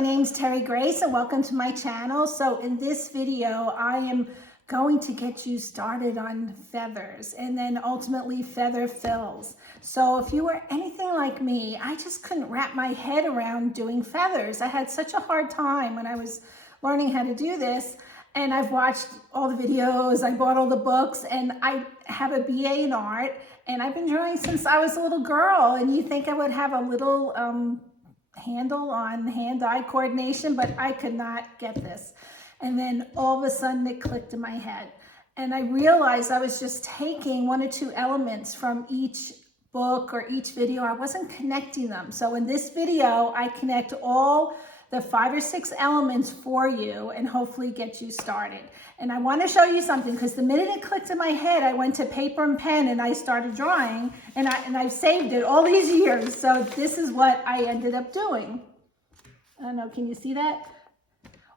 my name's Terigrayce and welcome to my channel. So in this video, I am going to get you started on feathers and then ultimately feather fills. So if you were anything like me, I just couldn't wrap my head around doing feathers. I had such a hard time when I was learning how to do this. And I've watched all the videos, I bought all the books, and I have a BA in art, and I've been drawing since I was a little girl. And you think I would have a little handle on hand-eye coordination, but I could not get this. And then all of a sudden it clicked in my head. And I realized I was just taking one or two elements from each book or each video. I wasn't connecting them. So in this video, I connect all the 5 or 6 elements for you and hopefully get you started. And I want to show you something because the minute it clicked in my head, I went to paper and pen and I started drawing, and I've saved it all these years. So this is what I ended up doing. I don't know, can you see that?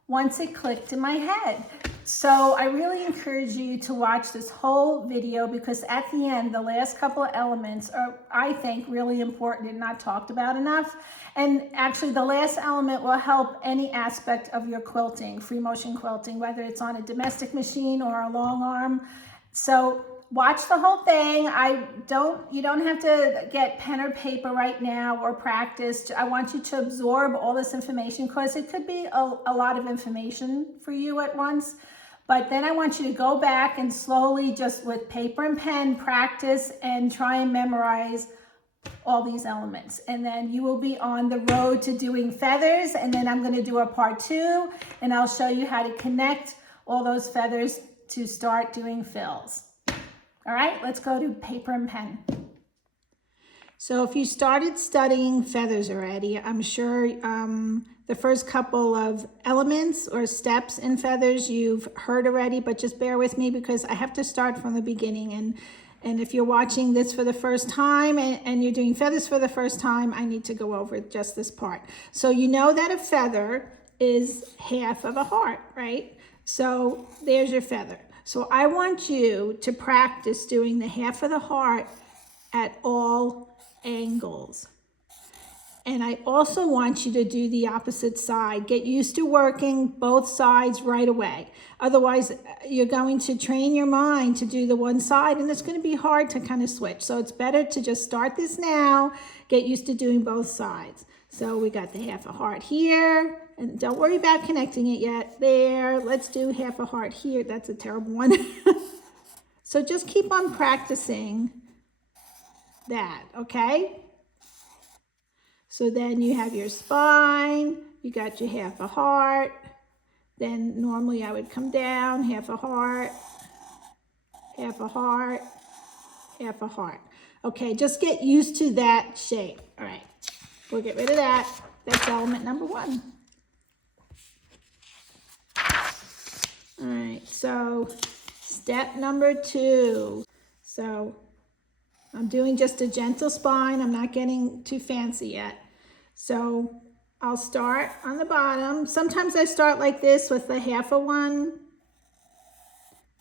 Once it clicked in my head. So I really encourage you to watch this whole video because at the end, the last couple of elements are, I think, really important and not talked about enough. And actually the last element will help any aspect of your quilting, free motion quilting, whether it's on a domestic machine or a long arm. So watch the whole thing. You don't have to get pen or paper right now or practice. I want you to absorb all this information because it could be a lot of information for you at once. But then I want you to go back and slowly, just with paper and pen, practice and try and memorize all these elements. And then you will be on the road to doing feathers. And then I'm going to do a part 2 and I'll show you how to connect all those feathers to start doing fills. All right, let's go to paper and pen. So if you started studying feathers already, I'm sure the first couple of elements or steps in feathers you've heard already, but just bear with me because I have to start from the beginning. And if you're watching this for the first time and you're doing feathers for the first time, I need to go over just this part. So you know that a feather is half of a heart, right? So there's your feather. So I want you to practice doing the half of the heart at all angles. And I also want you to do the opposite side. Get used to working both sides right away. Otherwise, you're going to train your mind to do the one side and it's going to be hard to kind of switch. So it's better to just start this now, get used to doing both sides. So we got the half a heart here, and don't worry about connecting it yet. There, let's do half a heart here. That's a terrible one. So just keep on practicing that, okay? So then you have your spine, you got your half a heart. Then normally I would come down, half a heart, half a heart, half a heart. Okay, just get used to that shape. All right, we'll get rid of that. That's element number 1. All right, so step number 2. So I'm doing just a gentle spine. I'm not getting too fancy yet. So I'll start on the bottom. Sometimes I start like this with the half of one,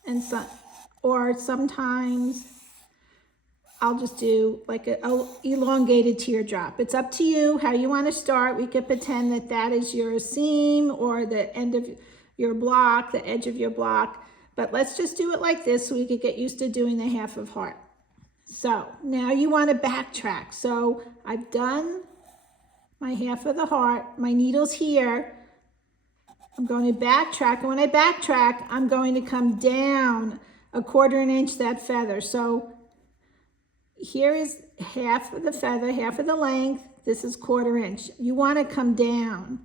and or sometimes I'll just do like a elongated teardrop. It's up to you how you want to start. We could pretend that that is your seam or the end of your block, the edge of your block. But let's just do it like this so we could get used to doing the half of heart. So now you want to backtrack. So I've done my half of the heart, my needle's here. I'm going to backtrack, and when I backtrack, I'm going to come down 1/4 inch that feather. So here is half of the feather, half of the length. This is 1/4 inch. You want to come down.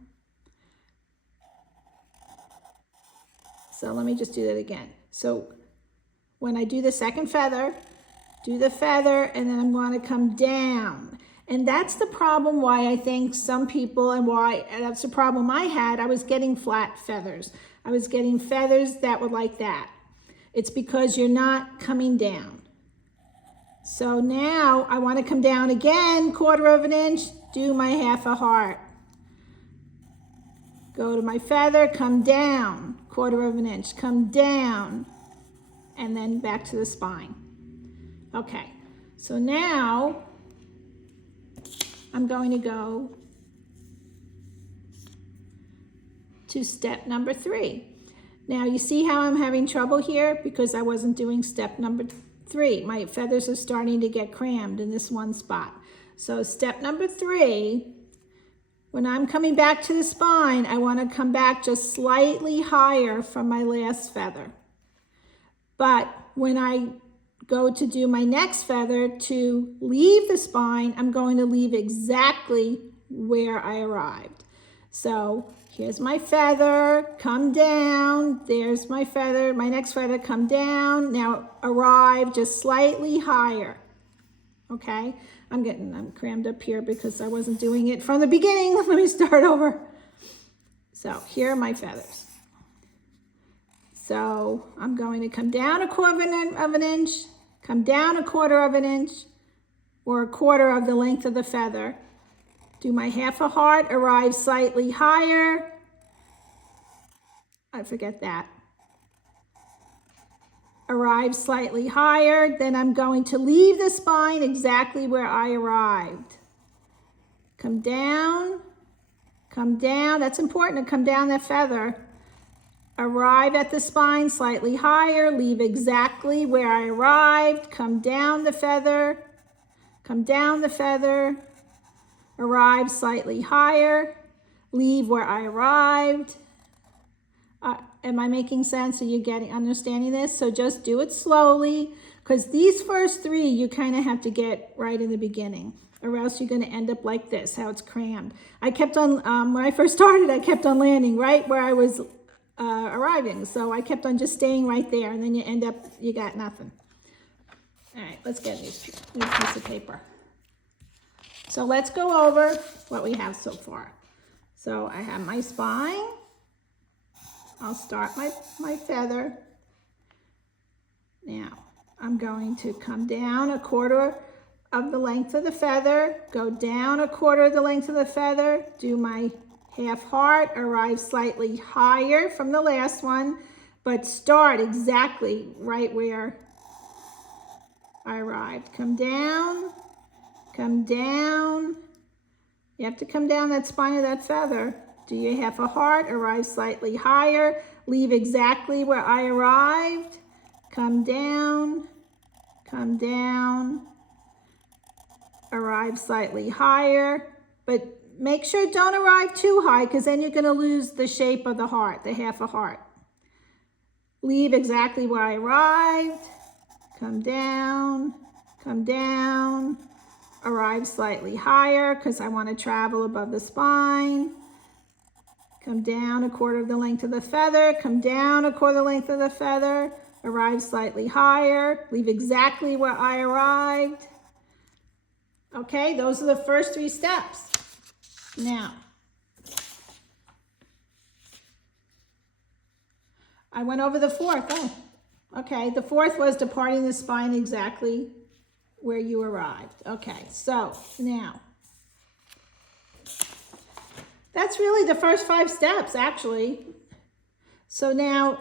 So let me just do that again. So when I do the second feather, do the feather, and then I'm going to come down. And that's the problem why I think some people, and that's the problem I had. I was getting flat feathers. I was getting feathers that were like that. It's because you're not coming down. So now I want to come down again, 1/4 inch, do my half a heart. Go to my feather, come down, 1/4 inch, come down, and then back to the spine. Okay, so now I'm going to go to step number 3. Now you see how I'm having trouble here because I wasn't doing step number 3. My feathers are starting to get crammed in this one spot. So step number 3, when I'm coming back to the spine, I want to come back just slightly higher from my last feather. But when I go to do my next feather to leave the spine, I'm going to leave exactly where I arrived. So here's my feather, come down, there's my feather, my next feather, come down, now arrive just slightly higher, okay? I'm crammed up here because I wasn't doing it from the beginning. Let me start over. So here are my feathers. So I'm going to come down a quarter of an inch, come down a quarter of an inch, or a quarter of the length of the feather. Do my half a heart, arrive slightly higher. I forget that. Arrive slightly higher, then I'm going to leave the spine exactly where I arrived. Come down, that's important to come down that feather. Arrive at the spine slightly higher, leave exactly where I arrived, come down the feather, arrive slightly higher, leave where I arrived. Am I making sense? Are you understanding this? So just do it slowly, because these first 3 you kind of have to get right in the beginning, or else you're going to end up like this, how it's crammed. I kept on, when I first started, I kept on landing right where I was arriving. So I kept on just staying right there, and then you end up, you got nothing. All right, let's get a new piece of paper. So let's go over what we have so far. So I have my spine. I'll start my feather. Now, I'm going to come down a quarter of the length of the feather, go down a quarter of the length of the feather, do my half heart, arrive slightly higher from the last one, but start exactly right where I arrived. Come down, come down. You have to come down that spine of that feather. Do your half a heart, arrive slightly higher, leave exactly where I arrived. Come down, arrive slightly higher, but make sure don't arrive too high, because then you're going to lose the shape of the heart, the half a heart. Leave exactly where I arrived. Come down, arrive slightly higher because I want to travel above the spine. Come down a quarter of the length of the feather, come down a quarter of the length of the feather, arrive slightly higher, leave exactly where I arrived. Okay, those are the first 3 steps. Now, I went over the 4th. Oh, okay, the 4th was departing the spine exactly where you arrived. Okay, so now, that's really the first 5 steps, actually. So now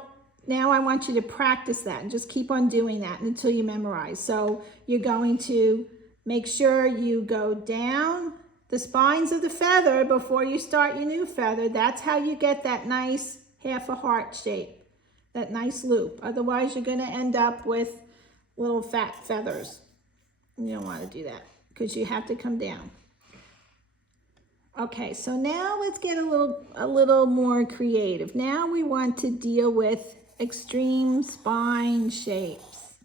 I want you to practice that and just keep on doing that until you memorize. So you're going to make sure you go down the spines of the feather before you start your new feather. That's how you get that nice half a heart shape, that nice loop. Otherwise, you're going to end up with little fat feathers. You don't want to do that because you have to come down. Okay, so now let's get a little more creative. Now we want to deal with extreme spine shapes.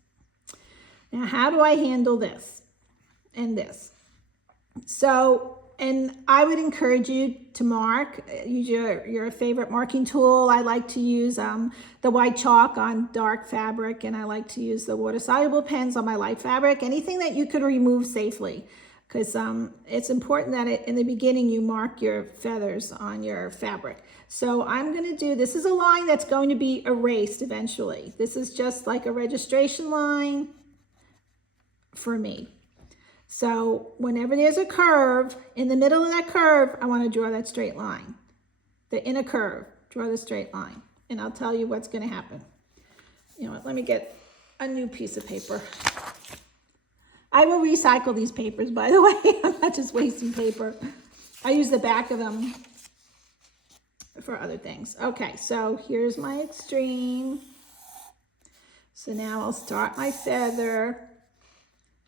Now, how do I handle this and this? So, and I would encourage you to mark, use your favorite marking tool. I like to use the white chalk on dark fabric, and I like to use the water-soluble pens on my light fabric, anything that you could remove safely. Because it's important that in the beginning you mark your feathers on your fabric. So I'm going to do, this is a line that's going to be erased eventually. This is just like a registration line for me. So whenever there's a curve, in the middle of that curve, I want to draw that straight line. The inner curve, draw the straight line. And I'll tell you what's going to happen. You know what, let me get a new piece of paper. I will recycle these papers, by the way. I'm not just wasting paper. I use the back of them for other things. Okay, so here's my extreme. So now I'll start my feather.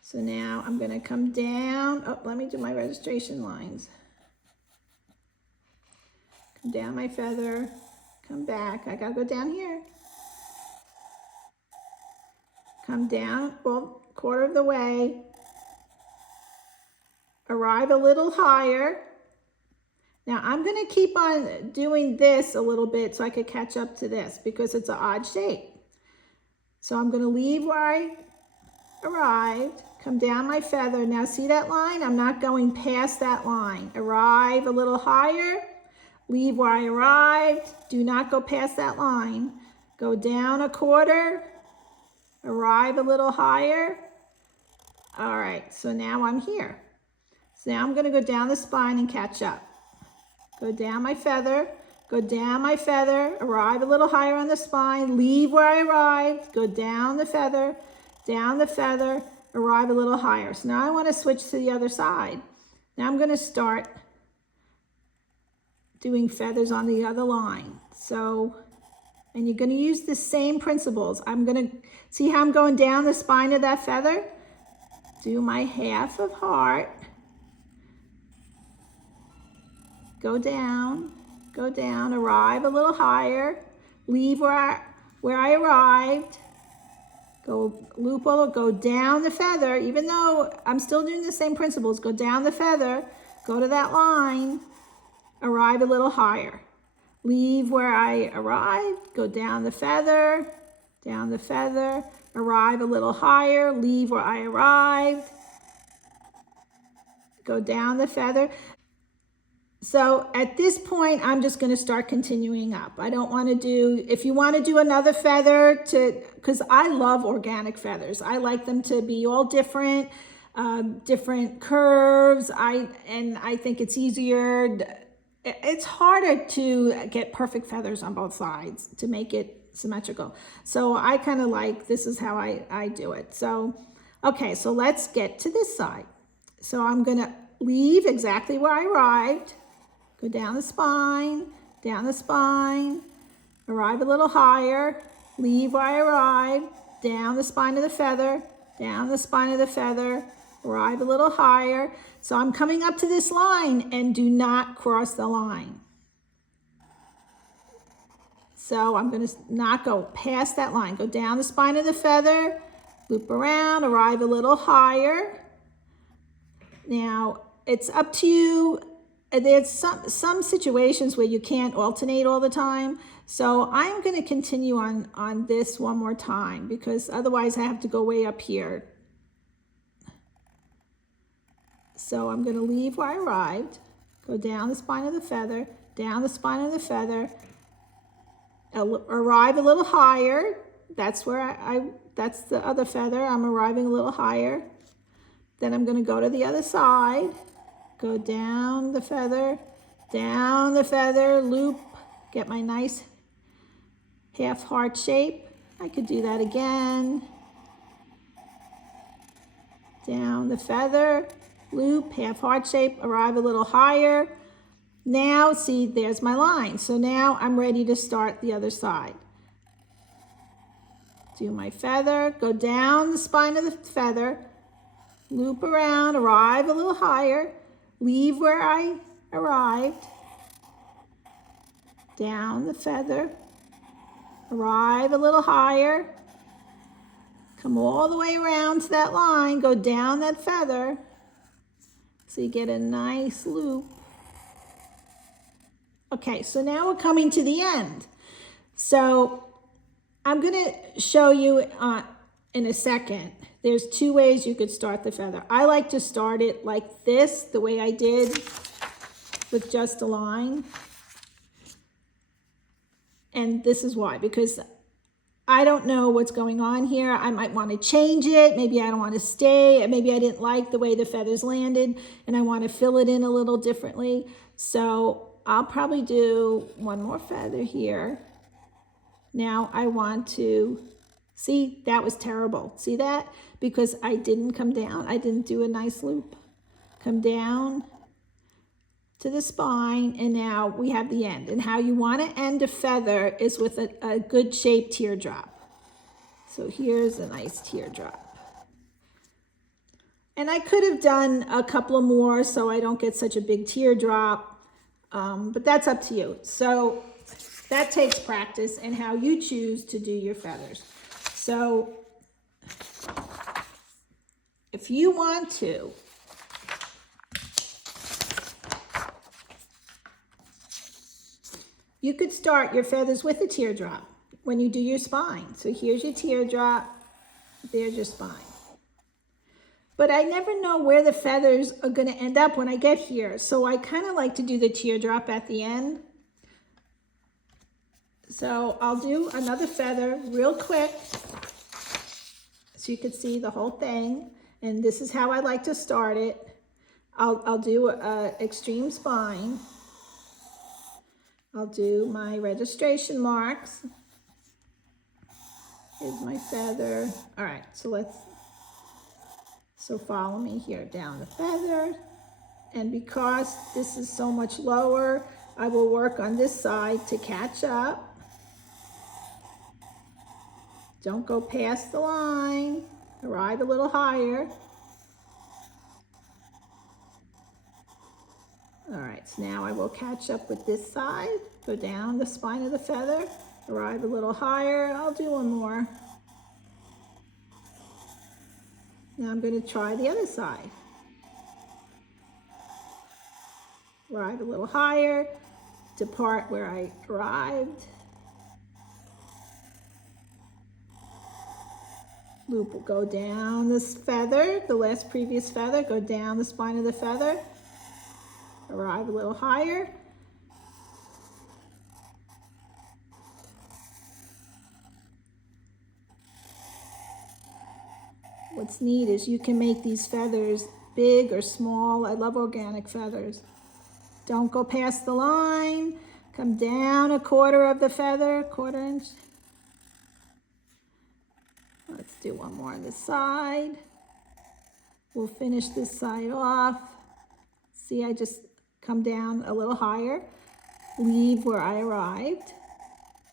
So now I'm going to come down. Oh, let me do my registration lines. Come down my feather, come back. I got to go down here. Come down, well, quarter of the way. Arrive a little higher. Now I'm going to keep on doing this a little bit so I could catch up to this because it's an odd shape. So I'm going to leave where I arrived, come down my feather. Now see that line? I'm not going past that line. Arrive a little higher, leave where I arrived. Do not go past that line. Go down a quarter, arrive a little higher. All right, so now I'm here. So now I'm going to go down the spine and catch up. Go down my feather, go down my feather, arrive a little higher on the spine, leave where I arrived, go down the feather, arrive a little higher. So now I want to switch to the other side. Now I'm going to start doing feathers on the other line. So, and you're going to use the same principles. I'm going to see how I'm going down the spine of that feather. Do my half of heart. Go down, arrive a little higher, leave where I arrived, go loop, go down the feather, even though I'm still doing the same principles, go down the feather, go to that line, arrive a little higher, leave where I arrived, go down the feather, arrive a little higher, leave where I arrived, go down the feather. So at this point, I'm just going to start continuing up. I don't want to do, if you want to do another feather because I love organic feathers. I like them to be all different, different curves. And I think it's easier. It's harder to get perfect feathers on both sides to make it symmetrical. So I kind of like, this is how I do it. So, okay, so let's get to this side. So I'm going to leave exactly where I arrived. Go down the spine, arrive a little higher, leave where I arrived, down the spine of the feather, arrive a little higher. So I'm coming up to this line and do not cross the line. So I'm going to not go past that line. Go down the spine of the feather, loop around, arrive a little higher. Now it's up to you. There's some situations where you can't alternate all the time. So I'm going to continue on this one more time because otherwise I have to go way up here. So I'm going to leave where I arrived, go down the spine of the feather, arrive a little higher. That's where that's the other feather. I'm arriving a little higher. Then I'm going to go to the other side. Go down the feather, loop, get my nice half heart shape. I could do that again. Down the feather, loop, half heart shape, arrive a little higher. Now, see, there's my line. So now I'm ready to start the other side. Do my feather, go down the spine of the feather, loop around, arrive a little higher. Leave where I arrived, down the feather, arrive a little higher, come all the way around to that line, go down that feather, so you get a nice loop. Okay, so now we're coming to the end. So I'm going to show you in a second. There's two ways you could start the feather. I like to start it like this, the way I did with just a line. And this is why, because I don't know what's going on here. I might want to change it. Maybe I don't want to stay. Maybe I didn't like the way the feathers landed and I want to fill it in a little differently. So I'll probably do one more feather here. Now I want to, see, that was terrible. See that? Because I didn't come down. I didn't do a nice loop. Come down to the spine, and now we have the end. And how you want to end a feather is with a good shaped teardrop. So here's a nice teardrop. And I could have done a couple of more so I don't get such a big teardrop, but that's up to you. So that takes practice and how you choose to do your feathers. So if you want to, you could start your feathers with a teardrop when you do your spine. So here's your teardrop, there's your spine. But I never know where the feathers are going to end up when I get here. So I kind of like to do the teardrop at the end. So I'll do another feather real quick so you can see the whole thing. And this is how I like to start it. I'll do an extreme spine. I'll do my registration marks. Here's my feather. All right, so follow me here down the feather. And because this is so much lower, I will work on this side to catch up. Don't go past the line. Arrive a little higher. All right, so now I will catch up with this side. Go down the spine of the feather. Arrive a little higher. I'll do one more. Now I'm going to try the other side. Arrive a little higher. Depart where I arrived. Loop will go down this feather, the last previous feather, go down the spine of the feather. Arrive a little higher. What's neat is you can make these feathers big or small. I love organic feathers. Don't go past the line. Come down a quarter of the feather, quarter inch. Let's do one more on this side. We'll finish this side off. See, I just come down a little higher, leave where I arrived,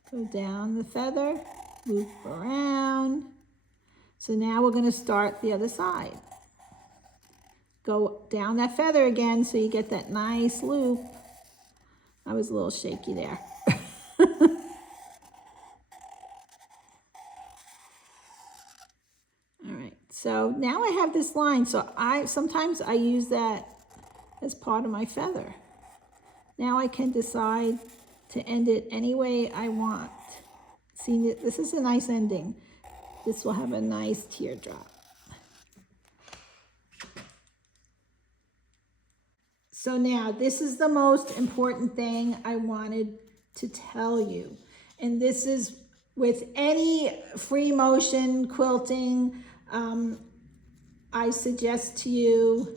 go down the feather, loop around. So now we're going to start the other side. Go down that feather again so you get that nice loop. I was a little shaky there. All right, so now I have this line. So sometimes I use that as part of my feather. Now I can decide to end it any way I want. See, this is a nice ending. This will have a nice teardrop. So now this is the most important thing I wanted to tell you. And this is with any free motion quilting, I suggest to you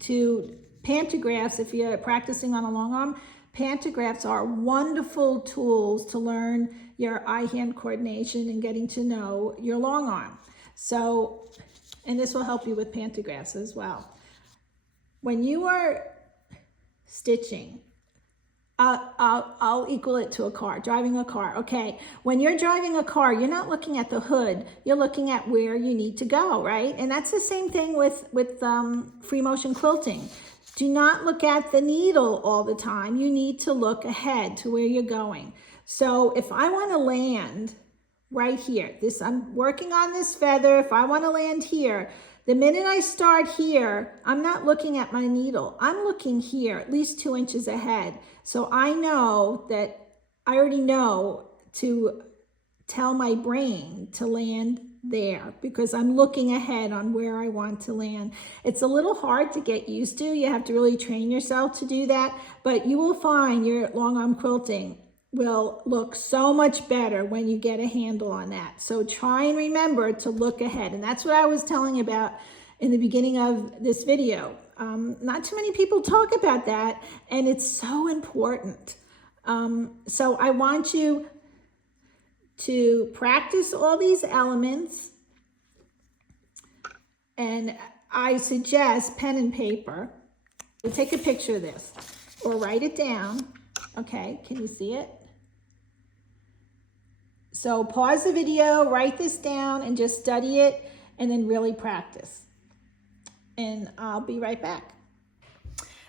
to pantographs. If you're practicing on a long arm, pantographs are wonderful tools to learn your eye-hand coordination and getting to know your long arm. So, and this will help you with pantographs as well. When you are stitching, I'll equal it to a car, driving a car. Okay, when you're driving a car, you're not looking at the hood, you're looking at where you need to go, right? And that's the same thing with free motion quilting. Do not look at the needle all the time. You need to look ahead to where you're going. So if I want to land right here, I'm working on this feather. If I want to land here, the minute I start here, I'm not looking at my needle. I'm looking here, at least 2 inches ahead. So I know that I already know to tell my brain to land there because I'm looking ahead on where I want to land. It's a little hard to get used to. You have to really train yourself to do that, but you will find your long arm quilting will look so much better when you get a handle on that. So try and remember to look ahead. And that's what I was telling you about in the beginning of this video. Not too many people talk about that, and it's so important. So I want you to practice all these elements, and I suggest pen and paper. Take a picture of this. or write it down. Okay, can you see it? So pause the video, write this down, and just study it, and then really practice. And I'll be right back.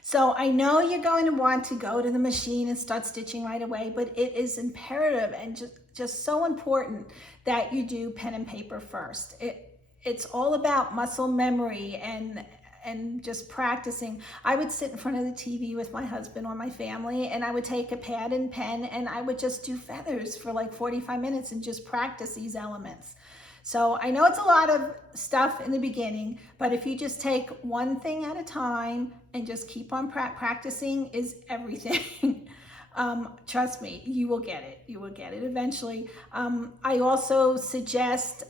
So I know you're going to want to go to the machine and start stitching right away, but it is imperative and just so important that you do pen and paper first. It's all about muscle memory and just practicing. I would sit in front of the TV with my husband or my family, and I would take a pad and pen, and I would just do feathers for like 45 minutes and just practice these elements. So I know it's a lot of stuff in the beginning, but if you just take one thing at a time and just keep on practicing is everything. Trust me, you will get it. You will get it eventually. I also suggest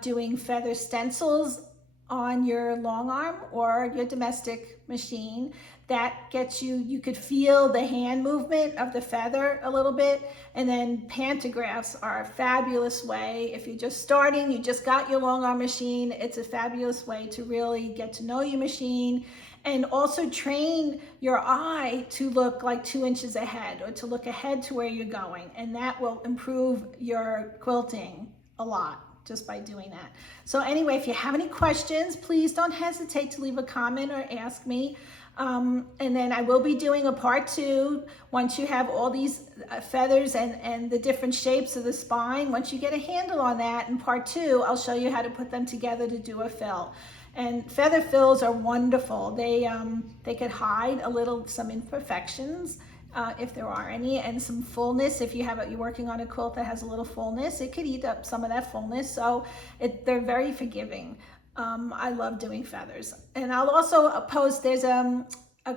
doing feather stencils on your long arm or your domestic machine. That gets you could feel the hand movement of the feather a little bit. And then pantographs are a fabulous way. If you're just starting, you just got your long arm machine, it's a fabulous way to really get to know your machine and also train your eye to look like 2 inches ahead or to look ahead to where you're going. And that will improve your quilting a lot just by doing that. So anyway, if you have any questions, please don't hesitate to leave a comment or ask me. And then I will be doing a part 2 once you have all these feathers and the different shapes of the spine. Once you get a handle on that, in part 2, I'll show you how to put them together to do a fill. And feather fills are wonderful. They could hide some imperfections if there are any, and some fullness. If you're working on a quilt that has a little fullness, it could eat up some of that fullness. So they're very forgiving. I love doing feathers. And I'll also post, there's a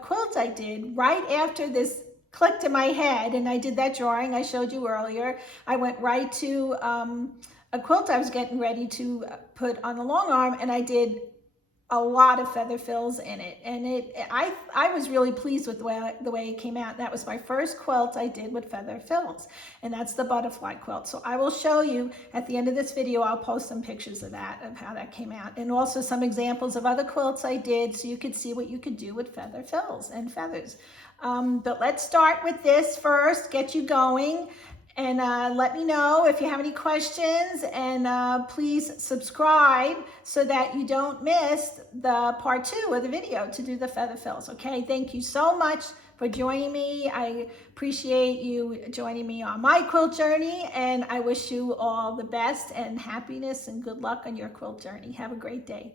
quilt I did right after this clicked in my head, and I did that drawing I showed you earlier. I went right to a quilt I was getting ready to put on the long arm, and I did a lot of feather fills in it, and I was really pleased with the way it came out. That was my first quilt I did with feather fills, and that's the butterfly quilt. So I will show you at the end of this video. I'll post some pictures of how that came out, and also some examples of other quilts I did, so you could see what you could do with feather fills and feathers. But let's start with this first, get you going. And let me know if you have any questions, and please subscribe so that you don't miss the part 2 of the video to do the feather fills. Okay, thank you so much for joining me. I appreciate you joining me on my quilt journey, and I wish you all the best and happiness and good luck on your quilt journey. Have a great day.